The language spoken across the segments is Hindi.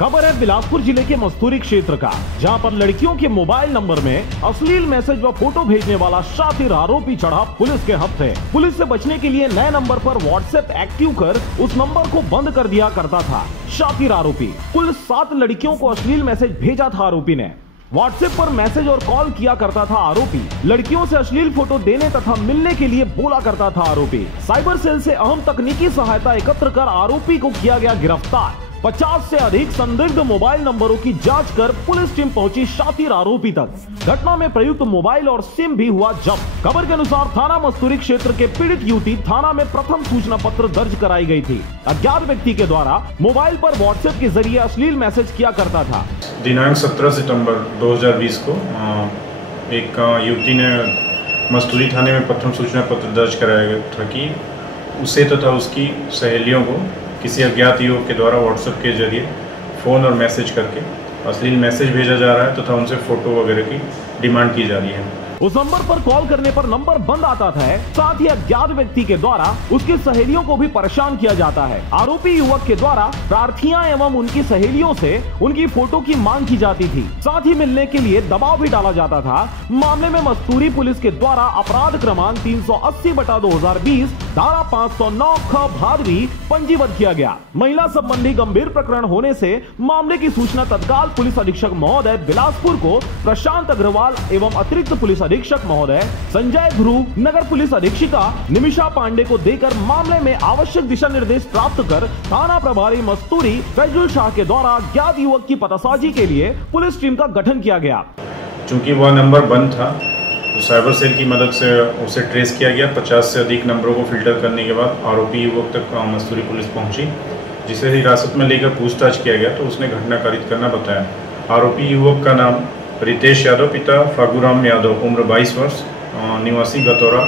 खबर है बिलासपुर जिले के मस्तूरी क्षेत्र का, जहां पर लड़कियों के मोबाइल नंबर में अश्लील मैसेज व फोटो भेजने वाला शातिर आरोपी चढ़ा पुलिस के हत्थे। पुलिस से बचने के लिए नए नंबर पर व्हाट्सएप एक्टिव कर उस नंबर को बंद कर दिया करता था शातिर आरोपी। कुल 7 लड़कियों को अश्लील मैसेज भेजा था आरोपी ने। व्हाट्सएप पर मैसेज और कॉल किया करता था आरोपी। लड़कियों से अश्लील फोटो देने तथा मिलने के लिए बोला करता था आरोपी। साइबर सेल से अहम तकनीकी सहायता एकत्र कर आरोपी को किया गया गिरफ्तार। 50 से अधिक संदिग्ध मोबाइल नंबरों की जांच कर पुलिस टीम पहुंची शातिर आरोपी तक। घटना में प्रयुक्त मोबाइल और सिम भी हुआ जब्त। खबर के अनुसार थाना मस्तूरी क्षेत्र के पीड़ित युवती थाना में प्रथम सूचना पत्र दर्ज कराई गई थी। अज्ञात व्यक्ति के द्वारा मोबाइल पर व्हाट्सएप के जरिए अश्लील मैसेज किया करता था। दिनांक 17 सितंबर 2020 को एक युवती ने मस्तूरी थाने में प्रथम सूचना पत्र दर्ज कराया गया था कि उसे तथा उसकी सहेलियों को किसी अज्ञात युवक के द्वारा व्हाट्सएप के जरिए फ़ोन और मैसेज करके अश्लील मैसेज भेजा जा रहा है तथा उनसे फ़ोटो वगैरह की डिमांड की जा रही है। उस नंबर पर कॉल करने पर नंबर बंद आता था। साथ ही अज्ञात व्यक्ति के द्वारा उसकी सहेलियों को भी परेशान किया जाता है। आरोपी युवक के द्वारा प्रार्थियां एवं उनकी सहेलियों से उनकी फोटो की मांग की जाती थी। साथ ही मिलने के लिए दबाव भी डाला जाता था। मामले में मस्तूरी पुलिस के द्वारा अपराध क्रमांक 380/2020 धारा 509 ख भादवी पंजीबद्ध किया गया। महिला संबंधी गंभीर प्रकरण होने से मामले की सूचना तत्काल पुलिस अधीक्षक महोदय बिलासपुर को प्रशांत अग्रवाल एवं अतिरिक्त पुलिस अधीक्षक महोदय संजय ध्रुव, नगर पुलिस अधीक्षिका निमिषा पांडे को देकर मामले में आवश्यक दिशा निर्देश प्राप्त कर थाना प्रभारी मस्तूरी फैजुल शाह के द्वारा अज्ञात युवक की पतासाजी के लिए पुलिस टीम का गठन किया गया। चूंकि वह नंबर बंद था तो साइबर सेल की मदद से उसे ट्रेस किया गया। 50 से अधिक नंबरों को फिल्टर करने के बाद आरोपी युवक तक मस्तूरी पुलिस पहुंची, जिसे हिरासत में लेकर पूछताछ किया गया तो उसने घटना कारित करना बताया। आरोपी युवक का नाम रितेश यादव, पिता फागुराम यादव, उम्र 22 वर्ष, निवासी गतौरा,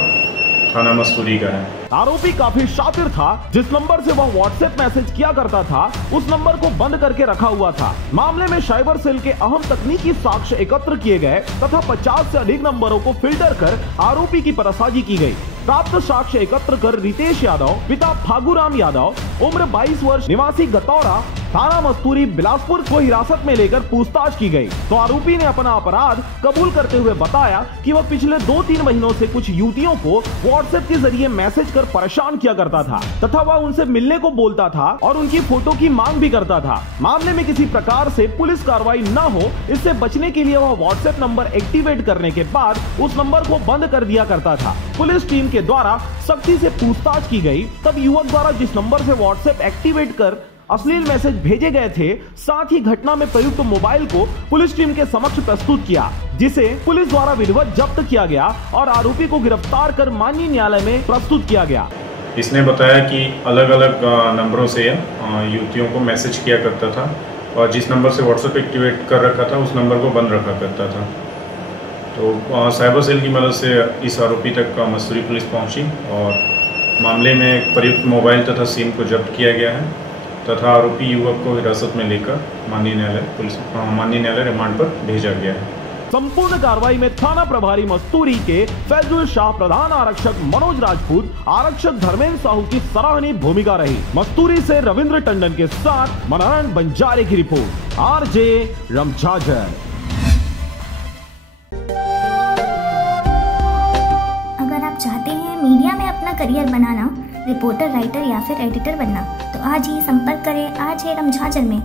थाना मस्तूरी का है। आरोपी काफी शातिर था। जिस नंबर से वह व्हाट्सएप मैसेज किया करता था उस नंबर को बंद करके रखा हुआ था। मामले में साइबर सेल के अहम तकनीकी साक्ष्य एकत्र किए गए तथा 50 से अधिक नंबरों को फिल्टर कर आरोपी की पतासाजी की गई। प्राप्त साक्ष्य एकत्र कर रितेश यादव, पिता फागुराम यादव, उम्र 22 वर्ष, निवासी गतौरा, थाना मस्तूरी बिलासपुर को हिरासत में लेकर पूछताछ की गई तो आरोपी ने अपना अपराध कबूल करते हुए बताया कि वह पिछले 2-3 महीनों से कुछ युवतियों को व्हाट्सएप के जरिए मैसेज कर परेशान किया करता था तथा वह उनसे मिलने को बोलता था और उनकी फोटो की मांग भी करता था। मामले में किसी प्रकार से पुलिस कार्रवाई न हो, इससे बचने के लिए वह व्हाट्सएप नंबर एक्टिवेट करने के बाद उस नंबर को बंद कर दिया करता था। पुलिस टीम के द्वारा सख्ती से पूछताछ की गई तब युवक द्वारा जिस नंबर से व्हाट्सएप एक्टिवेट कर अश्लील मैसेज भेजे गए थे, साथ ही घटना में प्रयुक्त मोबाइल को पुलिस टीम के समक्ष प्रस्तुत किया, जिसे पुलिस द्वारा विधिवत जब्त किया गया और आरोपी को गिरफ्तार कर माननीय न्यायालय में प्रस्तुत किया गया। इसने बताया कि अलग अलग नंबरों से युवतियों को मैसेज किया करता था और जिस नंबर से व्हाट्सएप एक्टिवेट कर रखा था उस नंबर को बंद रखा करता था। तो साइबर सेल की मदद से इस आरोपी तक मस्तूरी पुलिस पहुंची और मामले में प्रयुक्त मोबाइल तथा सिम को जब्त किया गया है तथा आरोपी युवक को हिरासत में लेकर माननीय न्यायालय रिमांड पर भेजा गया है। संपूर्ण कार्रवाई में थाना प्रभारी मस्तूरी के फैजुल शाह, प्रधान आरक्षक मनोज राजपूत, आरक्षक धर्मेंद्र साहू की सराहनीय भूमिका रही। मस्तूरी से रविंद्र टंडन के साथ मनोहर बंजारे की रिपोर्ट, RJ रमझाझर। अगर आप चाहते हैं मीडिया में अपना करियर बनाना, रिपोर्टर, राइटर या फिर एडिटर बनना, तो आज ही संपर्क करें RJ रमझाझर में।